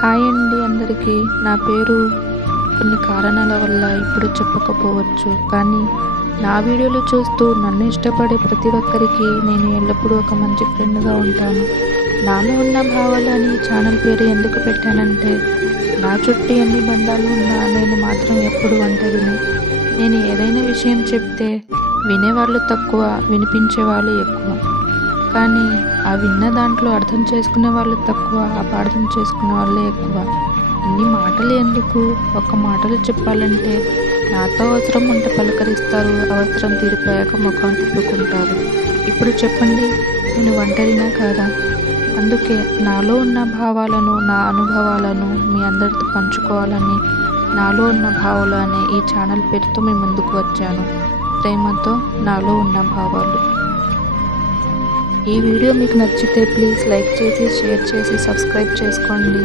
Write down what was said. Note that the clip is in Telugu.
హాయ్ అండి అందరికీ. నా పేరు కొన్ని కారణాల వల్ల ఇప్పుడు చెప్పకపోవచ్చు. కానీ నా వీడియోలు చూస్తూ నన్ను ఇష్టపడే ప్రతి ఒక్కరికి నేను ఎల్లప్పుడూ ఒక మంచి ఫ్రెండ్‌గా ఉంటాను. నాలో ఉన్న భావాలు అని ఛానల్ పేరు ఎందుకు పెట్టానంటే, నా చుట్టూ ఎన్ని బంధాలు ఉన్నా నేను మాత్రం ఎప్పుడు ఒంటరినే. నేను ఏదైనా విషయం చెప్తే వినేవాళ్ళు తక్కువ, వినిపించేవాళ్ళు ఎక్కువ. కానీ ఆ విన్న దాంట్లో అర్థం చేసుకునే వాళ్ళు తక్కువ, అపార్థం చేసుకునే వాళ్ళే ఎక్కువ. ఇన్ని మాటలు ఎందుకు? ఒక్క మాటలో చెప్పాలంటే, నాతో అవసరం ఉంటే పలకరిస్తారు, అవసరం తీరిపోయాక ముఖం తిప్పుకుంటారు. ఇప్పుడు చెప్పండి, నేను ఒంటరినా కాదా? అందుకే నాలో ఉన్న భావాలను, నా అనుభవాలను మీ అందరితో పంచుకోవాలని, నాలో ఉన్న భావాలు అనే ఈ ఛానల్ పేరుతో మీ ముందుకు వచ్చాను. ప్రేమతో నాలో ఉన్న భావాలు. ఈ వీడియో మీకు నచ్చితే ప్లీజ్ లైక్ చేసి, షేర్ చేసి, సబ్స్క్రైబ్ చేసుకోండి.